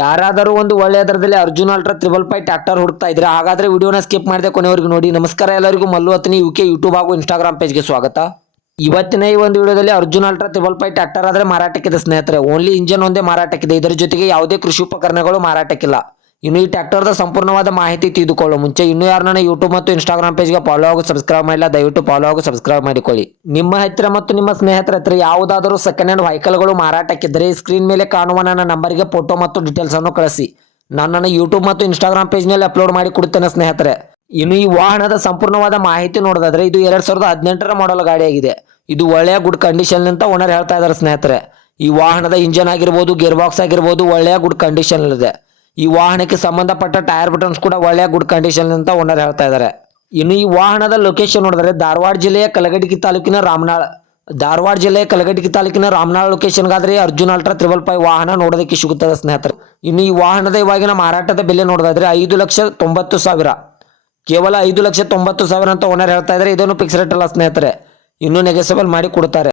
ಯಾರಾದರೂ ಒಂದು ಒಳ್ಳೆಯ ದರದಲ್ಲಿ ಅರ್ಜುನ್ ಅಲ್ಟ್ರಾ 555 ಟ್ರ್ಯಾಕ್ಟರ್ ಹುಡುಕ್ತಾ ಇದ್ರೆ ಹಾಗಾದ್ರೆ ವಿಡಿಯೋನ ಸ್ಕಿಪ್ ಮಾಡದೆ ಕೊನೆವರೆಗೂ ನೋಡಿ. ನಮಸ್ಕಾರ ಎಲ್ಲರಿಗೂ, ಮಲ್ಲು ಅತ್ನಿ ಯುಕೆ ಯೂಟ್ಯೂಬ್ ಹಾಗೂ ಇನ್ಸ್ಟಾಗ್ರಾಮ್ ಪೇಜ್ಗೆ ಸ್ವಾಗತ. ಇವತ್ತಿನ ಈ ಒಂದು ವಿಡಿಯೋದಲ್ಲಿ ಅರ್ಜುನ್ ಅಲ್ಟ್ರಾ 555 ಟ್ರ್ಯಾಕ್ಟರ್ ಆದ್ರೆ ಮಾರಾಟಕ್ಕಿದೆ ಸ್ನೇಹಿತರೆ. ಓನ್ಲಿ ಇಂಜನ್ ಒಂದೇ ಮಾರಾಟಕ್ಕಿದೆ, ಇದರ ಜೊತೆಗೆ ಯಾವುದೇ ಕೃಷಿ ಉಪಕರಣಗಳು ಮಾರಾಟಕ್ಕಿಲ್ಲ. ಇನ್ನು ಈ ಟ್ರ್ಯಾಕ್ಟರ್ದ ಸಂಪೂರ್ಣವಾದ ಮಾಹಿತಿ ತಿಳಿದುಕೊಳ್ಳೋ ಮುಂಚೆ ಇನ್ನೂ ಯಾರು ನನ್ನ ಯೂಟ್ಯೂಬ್ ಮತ್ತು ಇನ್ಸ್ಟಾಗ್ರಾಮ್ ಪೇಜ್ಗೆ ಫಾಲೋ ಹಾಗೂ ಸಬ್ಸ್ಕ್ರೈಬ್ ಮಾಡಿಲ್ಲ, ದಯವಿಟ್ಟು ಫಾಲೋ ಹಾಗೂ ಸಬ್ಸ್ಕ್ರೈಬ್ ಮಾಡಿಕೊಳ್ಳಿ. ನಿಮ್ಮ ಹತ್ತಿರ ಮತ್ತು ನಿಮ್ಮ ಸ್ನೇಹಿತರ ಹತ್ರ ಯಾವುದಾದರೂ ಸೆಕೆಂಡ್ ಹ್ಯಾಂಡ್ ವೆಹಿಕಲ್ಗಳು ಮಾರಾಟಕ್ಕಿದ್ದರೆ ಸ್ಕ್ರೀನ್ ಮೇಲೆ ಕಾಣುವ ನನ್ನ ನಂಬರ್ಗೆ ಫೋಟೋ ಮತ್ತು ಡೀಟೇಲ್ಸ್ ಅನ್ನು ಕಳಿಸಿ. ನಾನು ನನ್ನ ಯೂಟ್ಯೂಬ್ ಮತ್ತು ಇನ್ಸ್ಟಾಗ್ರಾಮ್ ಪೇಜ್ನಲ್ಲಿ ಅಪ್ಲೋಡ್ ಮಾಡಿ ಕೊಡುತ್ತೇನೆ ಸ್ನೇಹಿತರೆ. ಇನ್ನು ಈ ವಾಹನದ ಸಂಪೂರ್ಣವಾದ ಮಾಹಿತಿ ನೋಡೋದಾದ್ರೆ ಇದು 2018ರ ಮಾಡೆಲ್ ಗಾಡಿಯಾಗಿದೆ. ಇದು ಒಳ್ಳೆಯ ಗುಡ್ ಕಂಡೀಷನ್ ಅಂತ ಓನರ್ ಹೇಳ್ತಾ ಇದ್ದಾರೆ ಸ್ನೇಹಿತರೆ. ಈ ವಾಹನದ ಇಂಜನ್ ಆಗಿರ್ಬೋದು, ಗೇರ್ ಬಾಕ್ಸ್ ಆಗಿರ್ಬೋದು ಒಳ್ಳೆಯ ಗುಡ್ ಕಂಡೀಷನ್ ಇದೆ. ಈ ವಾಹನಕ್ಕೆ ಸಂಬಂಧಪಟ್ಟ ಟೈರ್ ಬಟನ್ಸ್ ಕೂಡ ಒಳ್ಳೆಯ ಗುಡ್ ಕಂಡೀಷನ್ ಅಂತ ಓನರ್ ಹೇಳ್ತಾ ಇದ್ದಾರೆ. ಇನ್ನು ಈ ವಾಹನದ ಲೊಕೇಶನ್ ನೋಡಿದ್ರೆ ಧಾರವಾಡ ಜಿಲ್ಲೆಯ ಕಲಘಟಗಿ ತಾಲೂಕಿನ ರಾಮನಾಳ ಲೊಕೇಶನ್ಗಾದ್ರೆ ಅರ್ಜುನ್ ಅಲ್ಟ್ರಾ 555 ವಾಹನ ನೋಡೋದಕ್ಕೆ ಸಿಗುತ್ತದೆ ಸ್ನೇಹಿತರೆ. ಇನ್ನು ಈ ವಾಹನದ ಇವಾಗಿನ ಮಾರಾಟದ ಬೆಲೆ ನೋಡೋದಾದ್ರೆ 5,90,000, ಕೇವಲ 5,90,000 ಅಂತ ಓನರ್ ಹೇಳ್ತಾ ಇದ್ದಾರೆ. ಇದನ್ನು ಫಿಕ್ಸ್ ರೇಟ್ ಅಲ್ಲ ಸ್ನೇಹಿತರೆ, ಇನ್ನೂ ನೆಗೆಸಬಲ್ ಮಾಡಿ ಕೊಡ್ತಾರೆ.